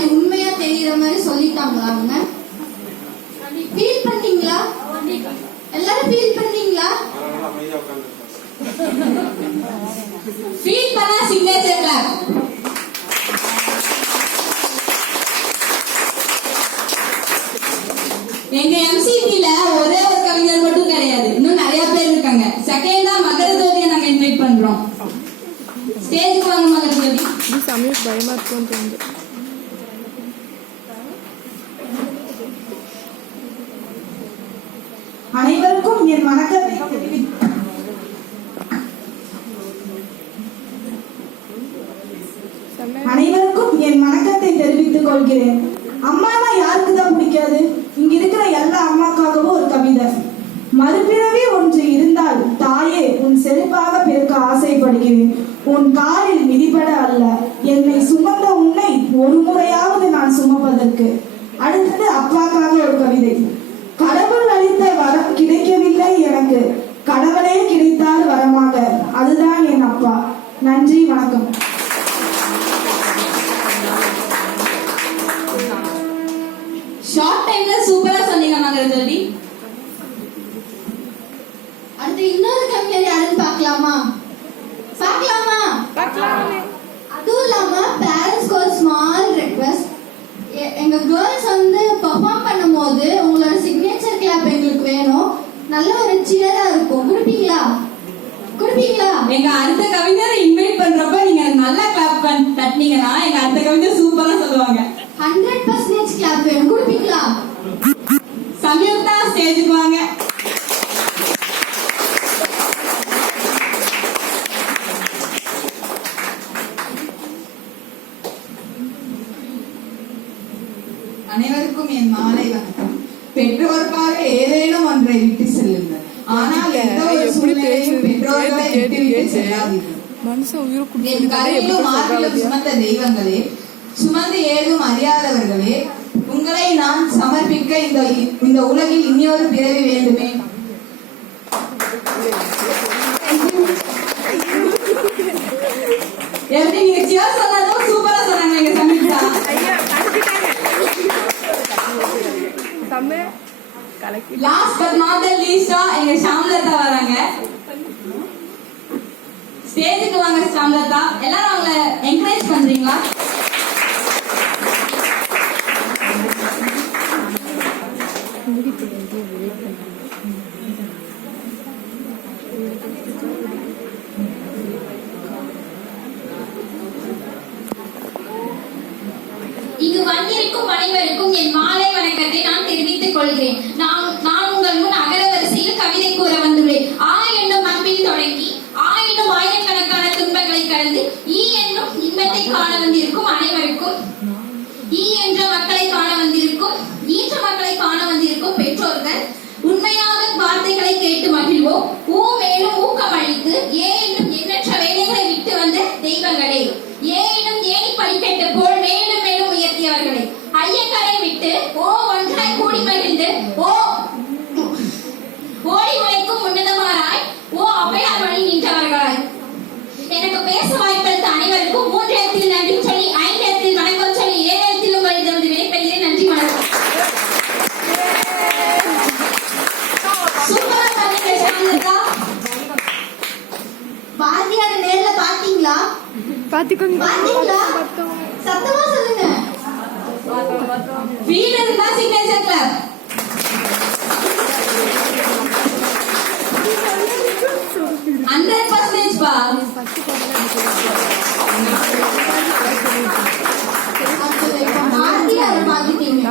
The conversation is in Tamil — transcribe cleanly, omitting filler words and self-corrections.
மாதிரி உண்மையா தெரியுற மாதிரி சொல்லிட்டாங்களா அவங்க? ஃபீல் பண்ணீங்களா? எல்லாரும் ஃபீல் பண்ணீங்களா? ஃபீல் பண்ணா சிக்னேச்சர் கிளாப். எங்க எம்சிபில ஒரே ஒரு கவிஞர் மட்டும் கிடையாது, இன்னும் நிறைய பேர் இருக்காங்க. செகண்டா மகரஜோதியை நாங்க இன்வைட் பண்றோம். ஸ்டேஜுக்கு வாங்க மகரஜோதி. சமயம் பயமா இருக்கும் தோணுது. அனைவருக்கும் என் வணக்கத்தை தெரிவித்துக் கொள்கிறேன். அம்மானா யாருக்கு தான் பிடிக்காது? இங்க இருக்கிற எல்லா அம்மாக்காகவும் ஒரு கவிதை. மறுபிறவி ஒன்று இருந்தால் தாயே உன் செருப்பாக பிறக்க ஆசைப்படுகிறேன். உன் காலில் மிதிபட அல்ல, என்னை சுமந்த உன்னை ஒரு முறையாவது நான் சுமப்பதற்கு. அடுத்தது அப்பாக்காக ஒரு கவிதை. கடவுள் அளித்த வரம் கிடைக்கவில்லை எனக்கு, கடவுளே கிடைத்தால் வரமாக, அதுதான் என் அப்பா. நன்றி, வணக்கம். ஷார்ட் டைம்ல சூப்பரா சொன்னீங்க மகரஜோதி. அடுத்து இன்னொரு கவிஞர் யாருன்னு பார்க்கலாமா? அதுவும் இல்லாம பேரண்ட்ஸ்க்கு ஒரு ஸ்மால் ரெக்வெஸ்ட். எங்க கேர்ள்ஸ் வந்து பெர்ஃபார்ம் பண்ணும்போது உங்களோட சிக்னேச்சர் கிளாப் எங்களுக்கு வேணும். நல்ல ஒரு சியரா இருக்கும். கொடுப்பீங்களா? எங்க அடுத்த கவிஞரை இன்வைட் பண்றப்ப நீங்க நல்லா கிளாப் தட்டினீங்கன்னா எங்க அடுத்த கவிஞர் சூப்பரா சொல்லுவாங்க. 100% கிளாப் வேணும். கொடுப்பீங்களா? சமயத்தா ஸ்டேஜுக்கு வாங்க. அனைவருக்கும் என் மாலை வணக்கம். பெற்றோருக்காக ஏதேனும் ஒன்றை விட்டு செல்லுங்கள். ஆனால் எந்த ஒரு சூழ்நிலையும் பெற்றோர்களை விட்டுவிட்டு செல்லாதீர்கள். என் கரையிலும் மார்பிலும் சுமந்த தெய்வங்களே, சுமந்து ஏதும் அறியாதவர்களே, உங்களை நான் சமர்ப்பிக்க இந்த உலகில் இன்னொரு பிறவி வேண்டுமே. எப்படி நீங்க சியர் சொன்னதும் சூப்பரா சொன்னாங்க எங்க Sameepa. Last but not the least எங்க ஷாம்லதா வராங்க. ஸ்டேஜுக்கு வாங்க ஷாம்லதா. எல்லாரும் அவங்கள என்கரேஜ் பண்றீங்களா? இங்கு வந்திருக்கும் அனைவருக்கும் என் மாலை வணக்கத்தை நான் தெரிவித்துக் கொள்கிறேன். நான் உங்கள் முன் அகர வரிசையில் கவிதை கூற வந்துள்ளேன். ஆ என்னும் அன்பில் தொடங்கி ஆயினும் ஆயிரக்கணக்கான துன்பங்களை கடந்து ஈ என்னும் இன்பத்தை காண வந்திருக்கும் அனைவருக்கும், ஈ என்ற மக்களை காண வந்திருக்கும், ஈன்ற மக்களை காண வந்திருக்கும் பெற்றோர்கள், உண்மையாக வார்த்தைகளை கேட்டு மகிழ்வோம். ஊ மேலும் ஊக்கம் அளித்து ஏ என்னும் எண்ணற்ற வேலைகளை விட்டு வந்த தெய்வங்களே, ஏ என்னும் ஏணி படிக்கட்டு போல் மேலும் மேலும் உயர்த்தியவர்களே, ஐயங்களை விட்டு ஓ ஒன்றாய் கூடி மகிழ்ந்து ஓ ஓடி உழைக்கும் உன்னதமாராய் ஓ அவையார் வழி நின்றவர்களாய் எனக்கு பேச வாய்ப்பளித்த அனைவருக்கும் 3 இடத்தில் நன்றி சொல்லி, 5 இடத்தில் வணக்கம் சொல்லி, 7 இடத்தில் உங்களிடமிருந்து விடைபெறுகிறேன். நன்றி, வணக்கம். சூப்பரா பண்ணீங்க ஷாம்லதா. பாரதியார் நேர்ல பாத்தீங்களா? பாத்தீங்களா? சத்தமா சொல்லுங்க. ஃபீல் இருந்தா சிக்னேச்சர் கிளாப். பா. பாரதியார் பாத்தீங்க.